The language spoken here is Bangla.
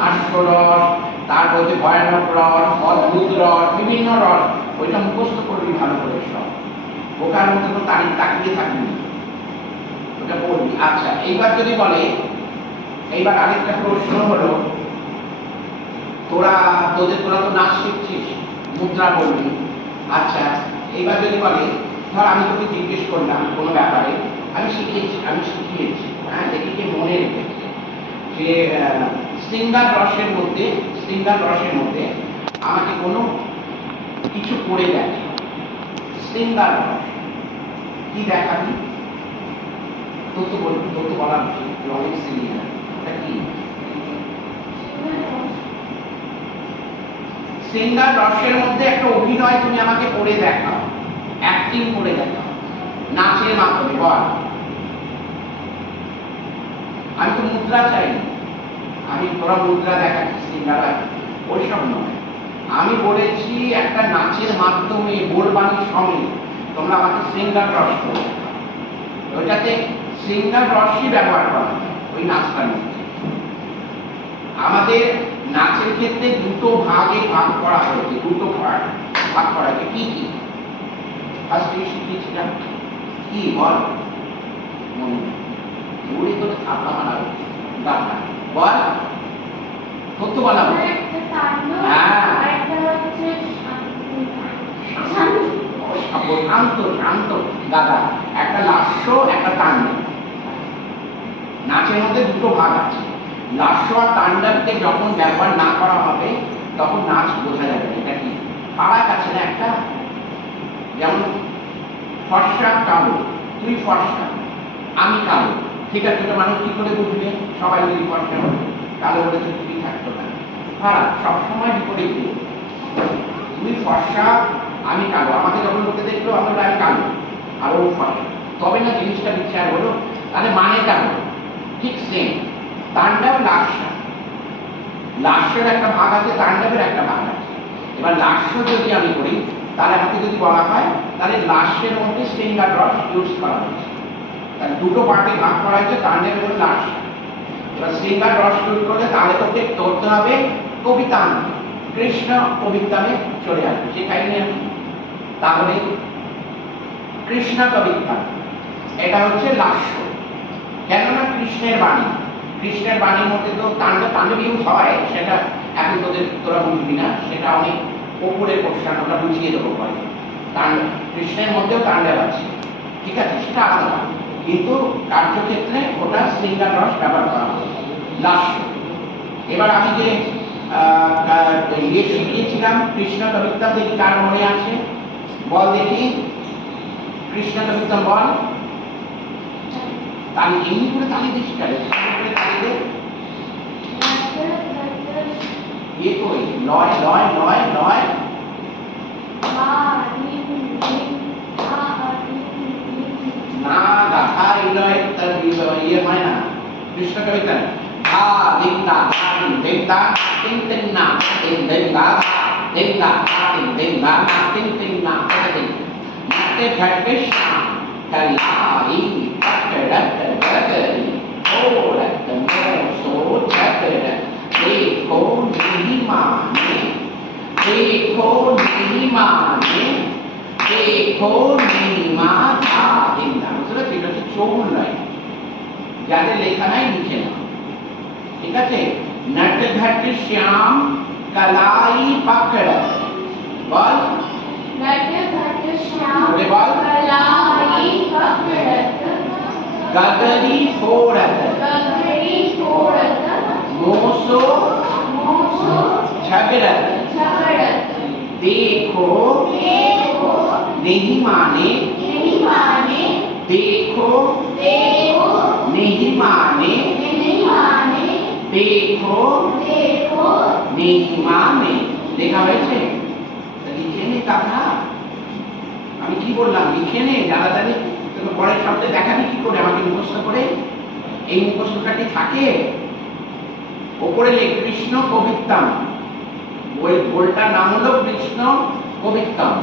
হাস্যরস, তারপর হচ্ছে ভয়ানক রস, অদ্ভুত রস, বিভিন্ন রস, ওইটা মুখস্থ করবি ভালো করে সব। বোকার মতো তো তাকিয়ে থাকবি, ওটা পড়বি। আচ্ছা, এইবার যদি বলে, এইবার আরেকটা প্রশ্ন হলো, তোরা তো নাচ শিখছিস, মুদ্রা বলবি। আচ্ছা, এইবার যদি বলে, ধর আমি তোকে জিজ্ঞেস করলাম কোনো ব্যাপারে, আমি শিখিয়েছি, হ্যাঁ, দেখি যে মনে রেখেছে যে শৃঙ্গার রসের মধ্যে আমাকে কোনো কিছু করে দেখে। শৃঙ্গার রস কি দেখাবি? তোর তো বলা উচিত, অনেক সিনিয়র। এটা কি? শৃঙ্গার রসের মধ্যে একটা অভিনয় তুমি আমাকে করে দেখাও, অ্যাক্টিং করে দেখাও নাচের মাধ্যমে। বল। আমি তো মুদ্রা চাইনি, আমি তোরা মুদ্রা দেখাচ্ছি শৃঙ্গার, ওইসব নয়। আমি বলেছি একটা নাচের মাধ্যমে বোলবাণীর সঙ্গে তোমরা আমাকে শৃঙ্গার রস করে দেখাও। ওইটাতে শৃঙ্গার রসই ব্যবহার করা হয় ওই নাচটার মধ্যে। আমাদের নাচের ক্ষেত্রে দুটো ভাগে ভাগ করা হয়েছে, ভাগ করা হয়েছে। কি কি ফার্স্টে শিখিয়েছিলাম? কি বল? জোরে করে থাপা মারা হচ্ছে, বল। তথ্য বলা হচ্ছে। শান্ত দাদা, একটা লাস্য, একটা তাণ্ডব। নাচের মধ্যে দুটো ভাগ আছে। লাস্য আর তাণ্ডবকে যখন ব্যবহার না করা হবে তখন নাচ বোঝা যাবে এটা কি। পাড়ার কাছে না একটা, যেমন ফর্সা কালো, তুই ফর্সা আমি কালো, ঠিক আছে, তো মানুষ কি করে বুঝবে? সবাই যদি ফর্সা হবে, কালো বলে তো তুই থাকতো না। ফারাক সবসময় বিপরীত, তুই ফর্সা আমি কালো, আমাকে যখন লোকে দেখলো আমরা আমি কালো আর ও ফর্সা, তবে না জিনিসটা বিচার হলো। তাহলে মানেটা হলো ঠিক সেম। তাণ্ডব লাস্যের একটা ভাগ আছে, তাণ্ডবের একটা ভাগ আছে। এবার লাস্য যদি আমি করি, তাহলে আমাকে যদি বলা হয় তাহলে লাস্যের মধ্যে শৃঙ্গার রস ইউজ করা হয়েছে, তাহলে দুটো পার্টে ভাগ করা হয়েছে, তাণ্ডব এবং লাস্য। এবার শৃঙ্গার রস ইউজ করলে তাহলে তোকে ধরতে হবে কবিতাম, কৃষ্ণ কবিতামে চলে আসবে, সেখানে আমি। তাহলে কৃষ্ণ কবিতা এটা হচ্ছে লাস্য, কেননা কৃষ্ণের বাণীর মধ্যে তো তাণ্ডব ইউজ হয়, সেটা এখন তোরা বুঝবি না, সেটা অনেক ওপরে কোশ্চেন, ওটা বুঝিয়ে দেবো পরে। কৃষ্ণের মধ্যেও তাণ্ডব আছে, ঠিক আছে, সেটা আলাদা, কিন্তু কার্যক্ষেত্রে ওটা শৃঙ্গার রস ব্যবহার করা হয়, লাস্য। এবার আমি যে শিখিয়েছিলাম কৃষ্ণ কবিতা, দেখি কার মনে আছে, বল দেখি কৃষ্ণ কবিতা বল। তাহলে এমনি করে তালি দিস কেন? লয় লয় লয় লয় না গাথা লয়, তার ইয়ে হয় না কৃষ্ণ কবিতা। ধা দিন দা দিন দিন দা তিন তিন না তিন দিন দা দিন দা তিন দিন দা তিন তিন না দিন নাতে ঘটে শাম कलाई पकड़त गगरी ओढ़त मोसो झकड़ देखो नहीं माने देखो नहीं माने देखो नहीं माता इंदा বুঝলে ঠিক আছে, চৌল নয়, যাদের লেখা নাই লিখে না, ঠিক আছে। नट घट श्याम कलाई पकड़त, बल नट घट श्याम कलाई पकड़त गगरी फोड़त मोसो झगड़त देखो नहीं माने देखो नहीं माने देखो नहीं माने। লেখা হয়েছে? লিখে নে কথা, আমি কি বললাম, লিখে নে, যারা জানি পরের শব্দে দেখাবি কি করে আমাকে মুখস্থ করে। এই মুখস্থটা কি থাকে? ওপরে লেখ কৃষ্ণ কবিতাম, বইটার নাম হলো কৃষ্ণ কবিতাম।